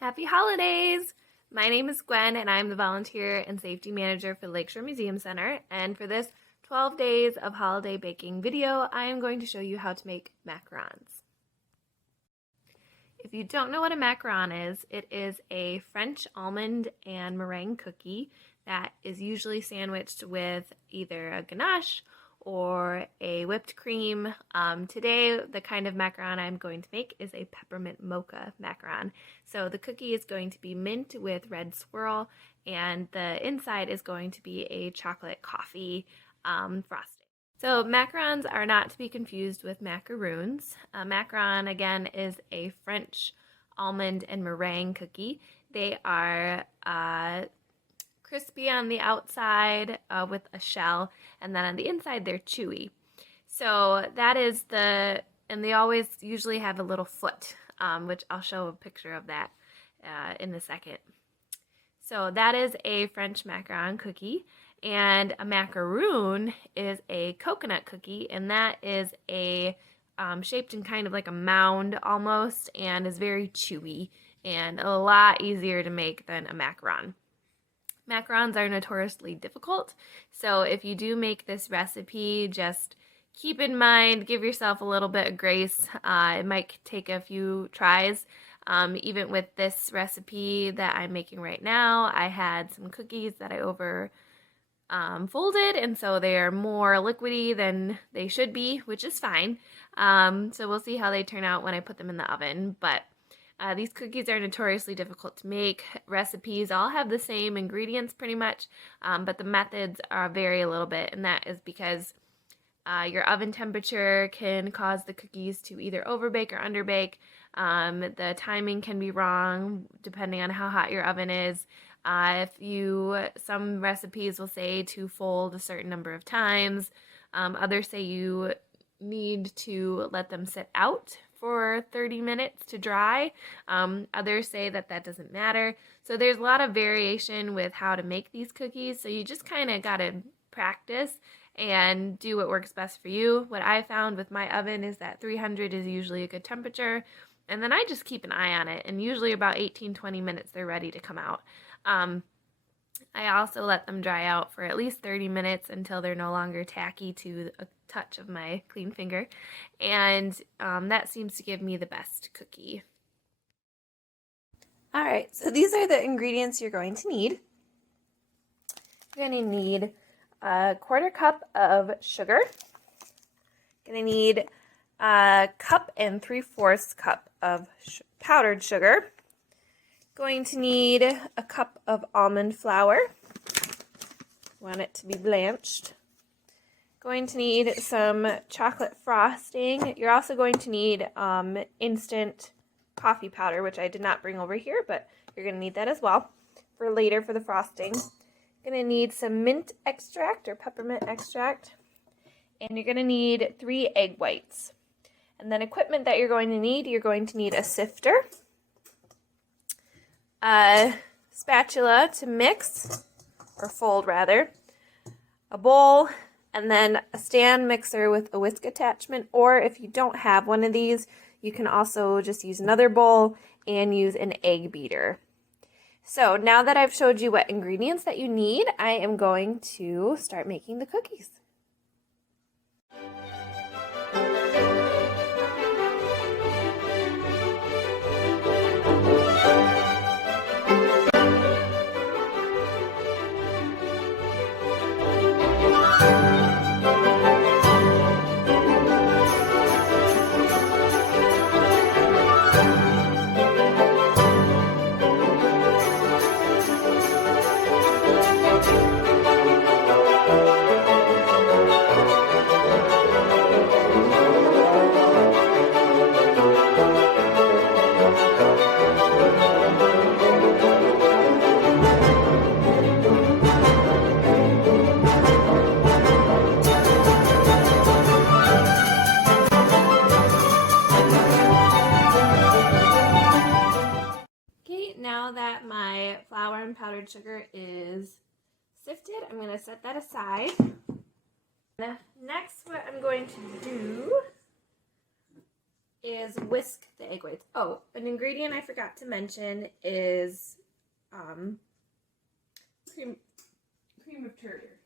Happy holidays! My name is Gwen and I'm the volunteer and safety manager for the Lakeshore Museum Center. And for this 12 days of holiday baking video, I am going to show you how to make macarons. If you don't know what a macaron is, it is a French almond and meringue cookie that is usually sandwiched with either a ganache or a whipped cream. Today, the kind of macaron I'm going to make is a peppermint mocha macaron. So the cookie is going to be mint with red swirl, and the inside is going to be a chocolate coffee frosting. So macarons are not to be confused with macaroons. A macaron, again, is a French almond and meringue cookie. They are crispy on the outside with a shell, and then on the inside they're chewy. So that is and they always usually have a little foot, which I'll show a picture of that in a second. So that is a French macaron cookie, and a macaroon is a coconut cookie, and that is a shaped in kind of like a mound almost, and is very chewy and a lot easier to make than a macaron. Macarons are notoriously difficult, so if you do make this recipe, just keep in mind, give yourself a little bit of grace. It might take a few tries. Even with this recipe that I'm making right now, I had some cookies that I folded, and so they are more liquidy than they should be, which is fine. So we'll see how they turn out when I put them in the oven, but these cookies are notoriously difficult to make. Recipes all have the same ingredients pretty much, but the methods vary a little bit, and that is because your oven temperature can cause the cookies to either overbake or underbake. The timing can be wrong depending on how hot your oven is. Some recipes will say to fold a certain number of times. Others say you need to let them sit out for 30 minutes to dry. Others say that doesn't matter. So there's a lot of variation with how to make these cookies. So you just kind of got to practice and do what works best for you. What I found with my oven is that 300 is usually a good temperature. And then I just keep an eye on it. And usually about 18-20 minutes, they're ready to come out. I also let them dry out for at least 30 minutes until they're no longer tacky to a touch of my clean finger, and that seems to give me the best cookie. Alright, so these are the ingredients you're going to need. You're going to need a 1/4 cup of sugar. You're going to need a 1 3/4 cup of powdered sugar. Going to need a cup of almond flour. Want it to be blanched. Going to need some chocolate frosting. You're also going to need instant coffee powder, which I did not bring over here, but you're going to need that as well for later for the frosting. Going to need some mint extract or peppermint extract, and you're going to need 3 egg whites. And then equipment that you're going to need a sifter, a spatula to mix, or fold rather, a bowl, and then a stand mixer with a whisk attachment, or if you don't have one of these, you can also just use another bowl and use an egg beater. So now that I've showed you what ingredients that you need, I am going to start making the cookies. Now that my flour and powdered sugar is sifted, I'm going to set that aside. Next, what I'm going to do is whisk the egg whites. Oh, an ingredient I forgot to mention is cream of tartar.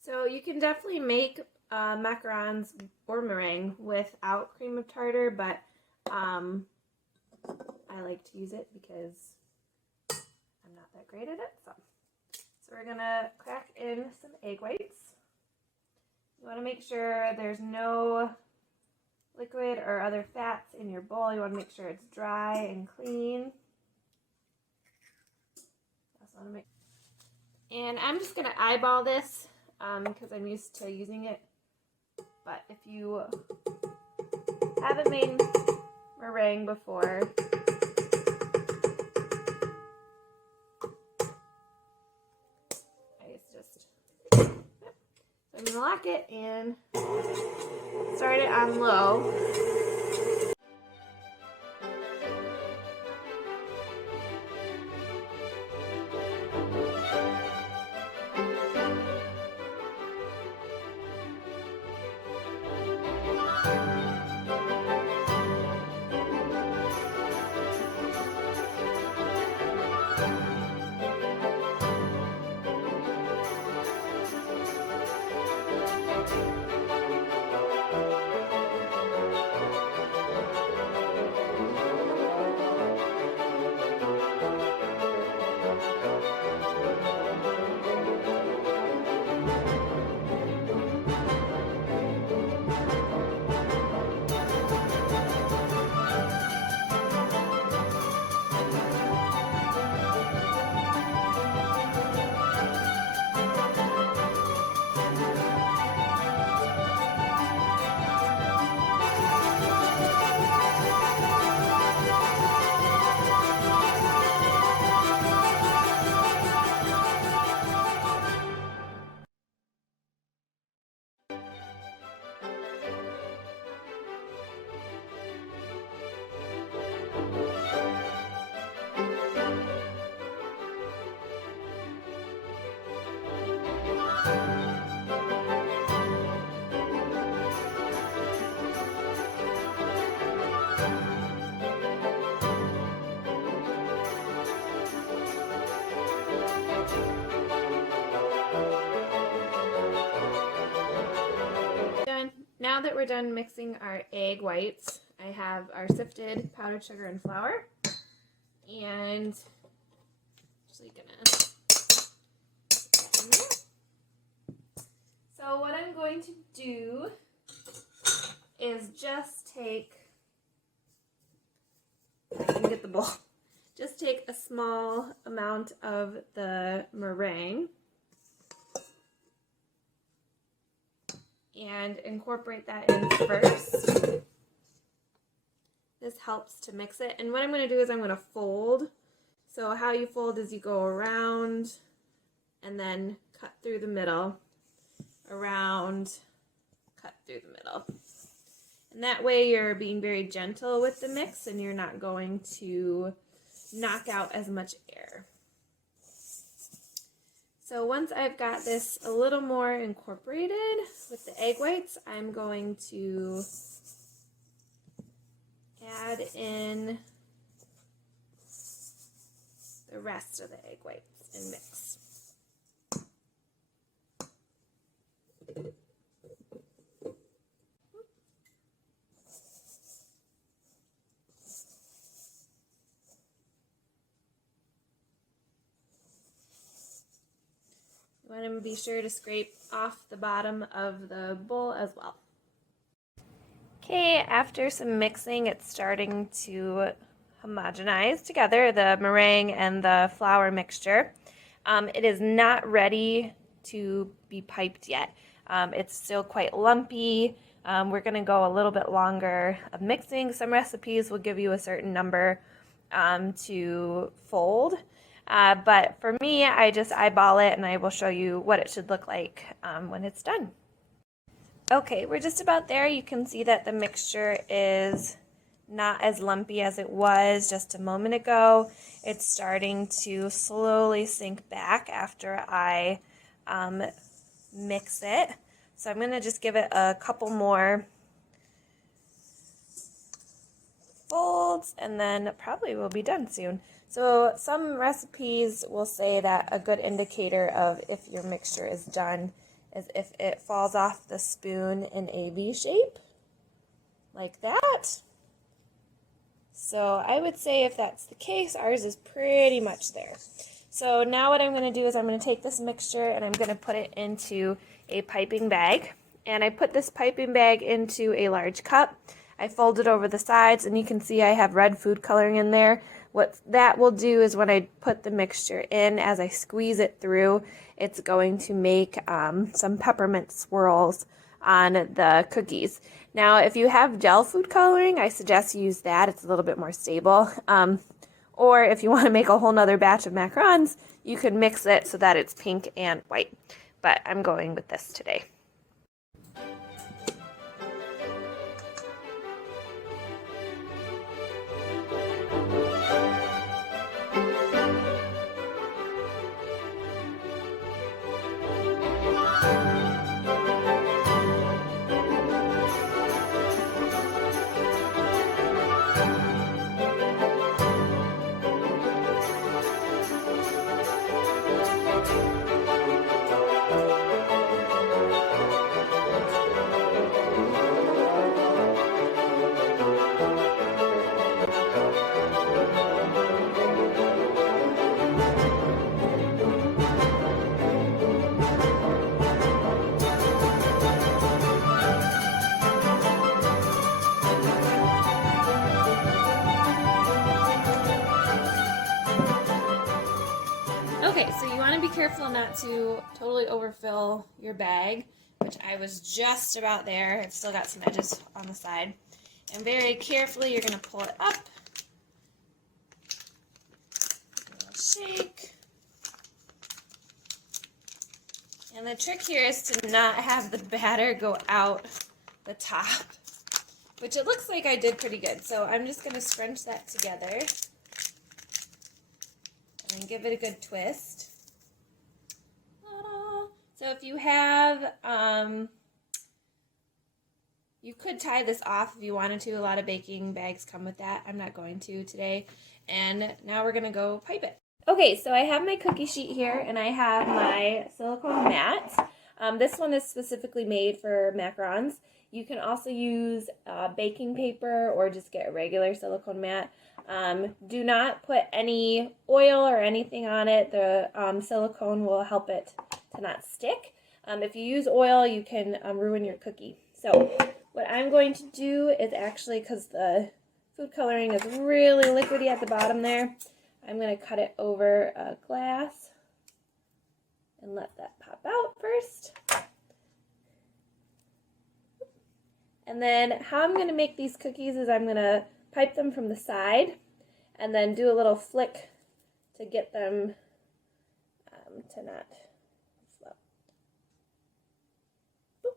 So you can definitely make macarons or meringue without cream of tartar, but I like to use it because I'm not that great at it. So we're gonna crack in some egg whites. You want to make sure there's no liquid or other fats in your bowl. You want to make sure it's dry and clean. And I'm just going to eyeball this because I'm used to using it. But if you haven't made meringue before, so I'm going to lock it and start it on low. Now that we're done mixing our egg whites, I have our sifted powdered sugar and flour, and actually gonna put that in there. So what I'm going to do is just take, I can get the bowl, just take a small amount of the meringue and incorporate that in first. This helps to mix it. And what I'm going to do is I'm going to fold. So how you fold is you go around and then cut through the middle, around, cut through the middle. And that way you're being very gentle with the mix and you're not going to knock out as much air. So once I've got this a little more incorporated with the egg whites, I'm going to add in the rest of the egg whites and mix. You want to be sure to scrape off the bottom of the bowl as well. Okay, after some mixing, it's starting to homogenize together, the meringue and the flour mixture. It is not ready to be piped yet. It's still quite lumpy. We're going to go a little bit longer of mixing. Some recipes will give you a certain number to fold. But for me, I just eyeball it and I will show you what it should look like when it's done. Okay, we're just about there. You can see that the mixture is not as lumpy as it was just a moment ago. It's starting to slowly sink back after I mix it. So I'm going to just give it a couple more folds, and then probably we'll be done soon. So some recipes will say that a good indicator of if your mixture is done is if it falls off the spoon in a V shape, like that. So I would say if that's the case, ours is pretty much there. So now what I'm going to do is I'm going to take this mixture and I'm going to put it into a piping bag. And I put this piping bag into a large cup. I fold it over the sides, and you can see I have red food coloring in there. What that will do is when I put the mixture in, as I squeeze it through, it's going to make some peppermint swirls on the cookies. Now, if you have gel food coloring, I suggest you use that. It's a little bit more stable. Or if you want to make a whole nother batch of macarons, you could mix it so that it's pink and white. But I'm going with this today. Okay, so you want to be careful not to totally overfill your bag, which I was just about there. I've still got some edges on the side. And very carefully, you're going to pull it up. A little shake. And the trick here is to not have the batter go out the top, which it looks like I did pretty good. So I'm just going to scrunch that together. And give it a good twist. So if you have, you could tie this off if you wanted to. A lot of baking bags come with that. I'm not going to today. And now we're going to go pipe it. Okay, so I have my cookie sheet here, and I have my silicone mat. This one is specifically made for macarons. You can also use baking paper or just get a regular silicone mat. Do not put any oil or anything on it. The silicone will help it to not stick. If you use oil, you can ruin your cookie. So what I'm going to do is actually, because the food coloring is really liquidy at the bottom there, I'm going to cut it over a glass and let that pop out first. And then how I'm going to make these cookies is I'm going to pipe them from the side and then do a little flick to get them to not float. Boop.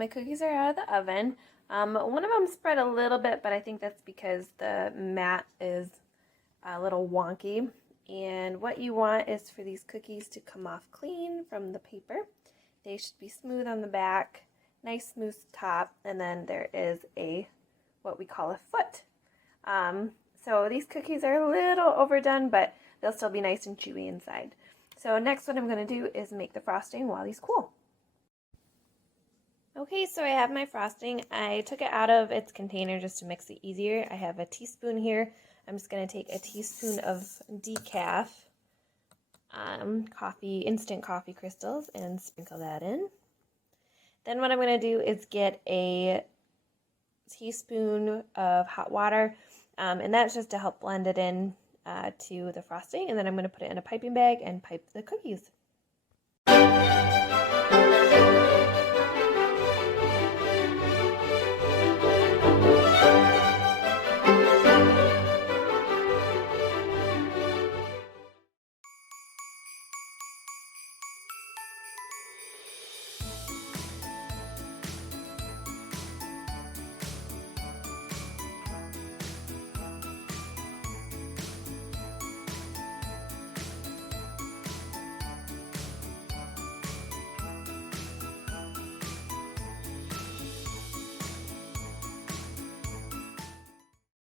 my cookies are out of the oven. One of them spread a little bit, but I think that's because the mat is a little wonky. And what you want is for these cookies to come off clean from the paper. They should be smooth on the back, nice smooth top, and then there is what we call a foot. So these cookies are a little overdone, but they'll still be nice and chewy inside. So next what I'm going to do is make the frosting while these cool. Okay, so I have my frosting. I took it out of its container just to mix it easier. I have a teaspoon here. I'm just going to take a teaspoon of decaf instant coffee crystals and sprinkle that in. Then what I'm going to do is get a teaspoon of hot water, and that's just to help blend it in to the frosting. And then I'm going to put it in a piping bag and pipe the cookies.